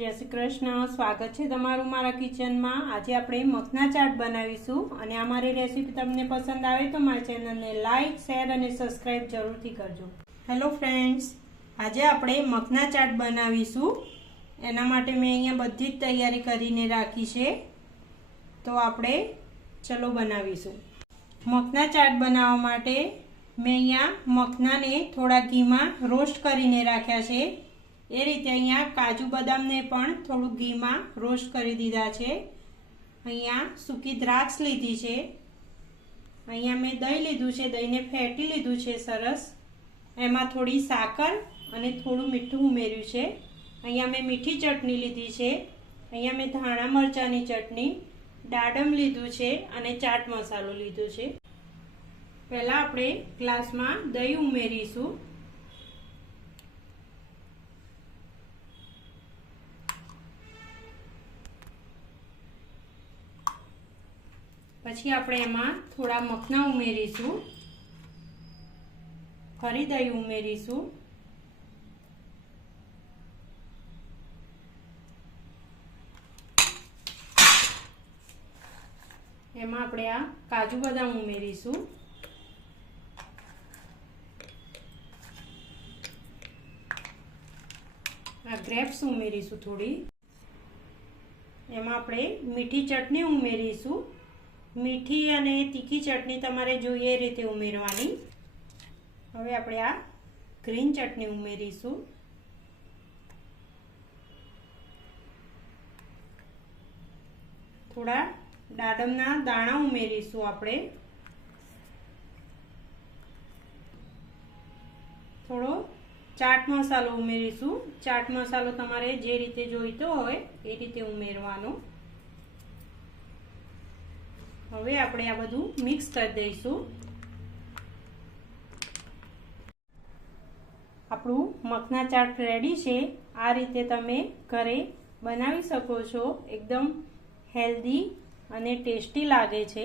जय श्री कृष्ण। स्वागत है तमारू मारा किचन में। आज આપણે મખના ચાટ બનાવીશું અને આ મારી રેસીપી તમને પસંદ આવે તો મારા ચેનલને લાઈક શેર અને સબસ્ક્રાઇબ જરૂરથી કરજો। હેલો ફ્રેન્ડ્સ, આજે આપણે મખના ચાટ બનાવીશું। એના માટે મેં અહીંયા બધી જ તૈયારી કરીને રાખી છે, તો આપણે ચલો બનાવીશું। મખના ચાટ બનાવવા માટે મેં અહીંયા મખનાને થોડા ઘીમાં રોસ્ટ કરીને રાખ્યા છે। ए रीते अहींया काजू बदाम ने पण थोड़ू घी में रोस्ट करी दीधा छे। अहींया सूकी द्राक्ष लीधी छे। अहींया मैं दही लीधुं छे, दही ने फेटी लीधुं छे सरस। एमां थोड़ी साकर अने थोड़ू मीठुं उमेर्युं छे। अहींया मैं मीठी चटनी लीधी छे। अहींया मैं धाणा मरचानी चटनी, डाडम लीधुं छे अने चाट मसालो लीधो छे। पहेला आपणे ग्लास में दही उमेरीशुं। પછી આપણે એમાં થોડા મખના ઉમેરીશું, ફરી દહીં ઉમેરીશું, એમાં આપણે આ કાજુ બદામ ઉમેરીશું, આ ગ્રેપ્સ ઉમેરીશું થોડી, એમાં આપણે મીઠી ચટણી ઉમેરીશું। मीठी अने तीखी चटनी तमारे जोईए ए रीते उमेरवानी। हवे आपणे आ ग्रीन चटनी उमेरीशुं। थोड़ा डाडमना दाणा उमेरीशुं आपणे। थोड़ो चाट मसालो उमेरीशुं। चाट मसालो तमारे जे रीते जोईतो होय ए रीते उमेरवानो। હવે આપણે આ બધું મિક્સ કરી દઈશું। આપણું મખના ચાટ રેડી છે। આ રીતે તમે ઘરે બનાવી શકો છો। એકદમ હેલ્ધી અને ટેસ્ટી લાગે છે।